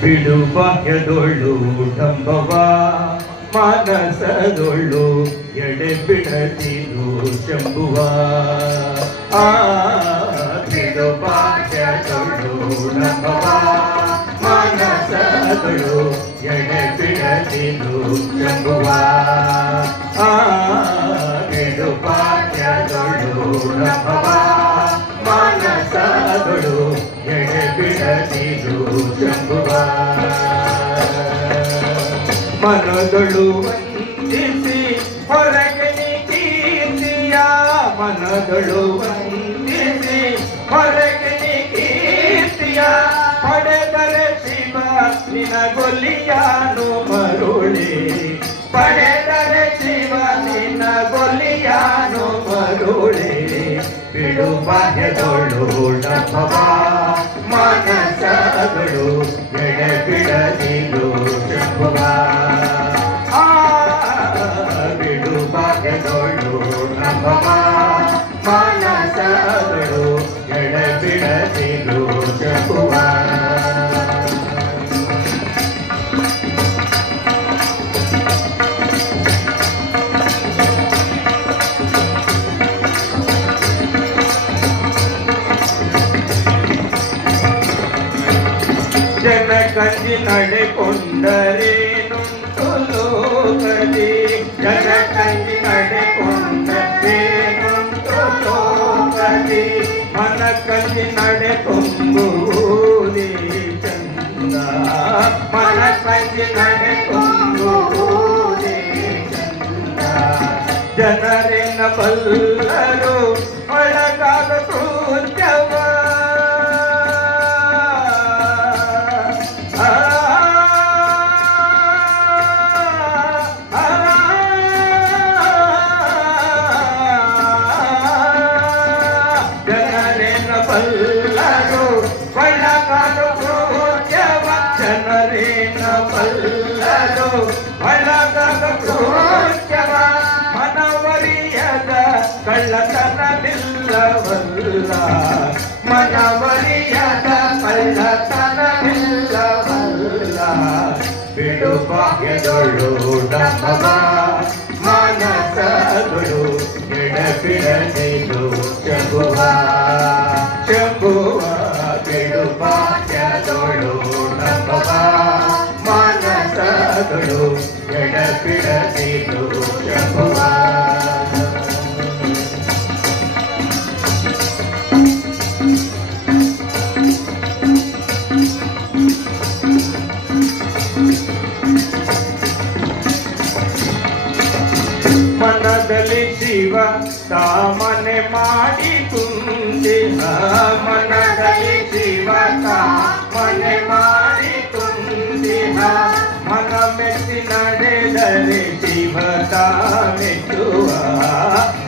ಬಿಡು ಬಾಹ್ಯದೊಳ್ಳು ಡಂಬವ ಮಾನಸದೊಳ್ಳು ಎಡೆ ಬಿಡದಿರು ಶಂಭುವ ಬಿಡು ಬಾಹ್ಯದೊಳ್ಳು ಡಂಬವ ಮಾನಸದೊಳ್ಳು ಎಡೆ ಬಿಡದಿರು ಶಂಭುವ ಬಿಡು ಬಾಹ್ಯದೊಳ್ಳು ಡಂಬವ ಮಾನಸದೊಳು ಎಡೆ ಬಿಡದಿರು ಶಂಭುವ ಮನದೊಳು ವಂದಿಸಿ ಹೊರಗೆ ಕೀರ್ತಿಯ ಮನದೊಳು ವಂದಿಸಿ ಹೊರಗೆ ಕೀರ್ತಿಯ ಪಡೆದರೆ ಶಿವ ನಿನಗೊಲಿಯಾನು ಮರುಳಿ ಪಡೆದರೆ ಶಿವ ನಿನಗೊಲಿಯಾನು ಮರುಳಿ ಬಿಡು ಬಾಹ್ಯದೊಳು ಡಂಬವ ಮಾನಸದೊಳು ಎಡೆ ಬಿಡದಿರು ಶಂಭುವ ಬಿಡು ಬಾಹ್ಯದೊಳು ಡಂಬವ ಮಾನಸದೊಳು ಎಡೆ ಬಿಡದಿರು ಶಂಭುವ ಜನ ಕಂಜಿ ನಡೆಕೊಂಡರೇನುಂಟು ಲೋಕದಿ ಜನ ಕಂಜಿ ನಡೆಕೊಂಡರೇನುಂಟು ಲೋಕದಿ ಮನ ಕಂಜಿ ನಡೆಕೊಂಬುವುದೇ ಚಂದ ಮನ ಕಂಜಿ ನಡೆಕೊಂಬುವುದೇ ಚಂದ ಜನರೇನ ಬಲ್ಲರು ಒಳಗಾದ ಕೃತ್ಯವ ಬಲ್ಲರು ಒಳಗಾದು ಕೃತ್ಯವ ಜನರೇನ ಬಲ್ಲರು ಒಳಗಾದು ಕೃತ್ಯವ ಮನವರಿಯದ ಕಳ್ಳತನವಿಲ್ಲವಲ್ಲ ಮನವರಿಯದ ಕಳ್ಳತನವಿಲ್ಲವಲ್ಲ ಬಿಡು ಬಾಹ್ಯದೊಳು ಡಂಬವ ಮಾನಸದೊಳು ಎಡಬಿಡದಿರು ಶಂಭುವ ಶಂಭುವ ಬಿಡು ಬಾಹ್ಯದೊಳು ಡಂಬವ ಮಾನಸದೊಳು ಎಡಬಿಡದಿರು ಶಂಭುವ ಮನದಲ್ಲಿ ಶಿವ ತಾಮನೆ ಮಾಡಿ ತುಂಬಿದ ಮನದಲ್ಲಿ ಶಿವ ತಾಮನೆ ಮಾಡಿ ತುಂಬಿದ ಮನ ಮೆಚ್ಚಿ ನಡೆದರೆ ಶಿವ ಮೆಚ್ಚುವ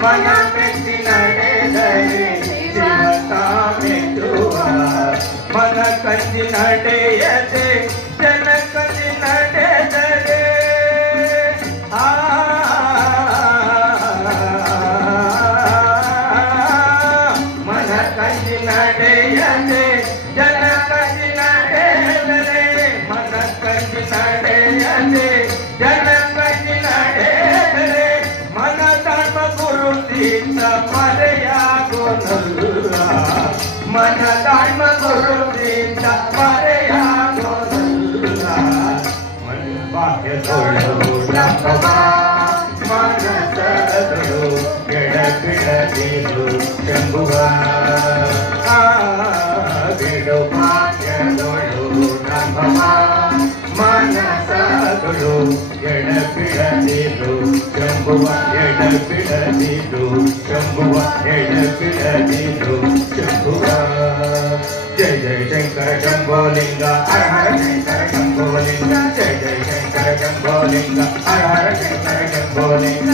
ಮನ ಮೆಚ್ಚಿ ನಡೆದರೆ ಶಿವ ಮೆಚ್ಚುವ ಮನ ಕಂಜಿ ನಡೆಯದೆ ಜನ ಕಂಜಿ ನಡೆದರೆ ಮನ ಕಂಜಿ ನಡೆಯದೆ ಜನ ಕಂಜಿ ನಡೆದರೆ ಮನ ಕಂಜಿ ನಡೆಯದೆ ಜನ ಕಂಜಿ ನಡೆದರೆ ಮನ ಧರ್ಮ ಗುರುತಿಂದ ಮರೆಯಾಗೋನಲ್ಲ ಮನ ಧರ್ಮ ಗುರುತಿಂದ ಮರೆಯಾಗೋನಲ್ಲ ಮನ ಬಾಹ್ಯದೊಳು ಡಂಬವ ಮಾನಸದೊಳು ಎಡಬಿಡದಿರು ಶಂಭುವ ಬಿಡು ಬಾಹ್ಯದೊಳು ಡಂಬವ ಮಾನಸದೊಳು ಎಡಬಿಡದಿರು ಶಂಭುವ ಎಡಬಿಡದಿರು ಶಂಭುವ ಎಡಬಿಡದಿರು ಶಂಭುವ ಜಯ ಜಯ ಶಂಕರ ಶಂಭೋಲಿಂಗ ಹರ ಹರ ಶಂಕರ ಶಂಭೋಲಿಂಗ ಜಯ ಜಯ ಶಂಕರ ಶಂಭೋಲಿಂಗ ಹರ ಹರ ಶಂಕರ ಶಂಭೋಲಿಂಗ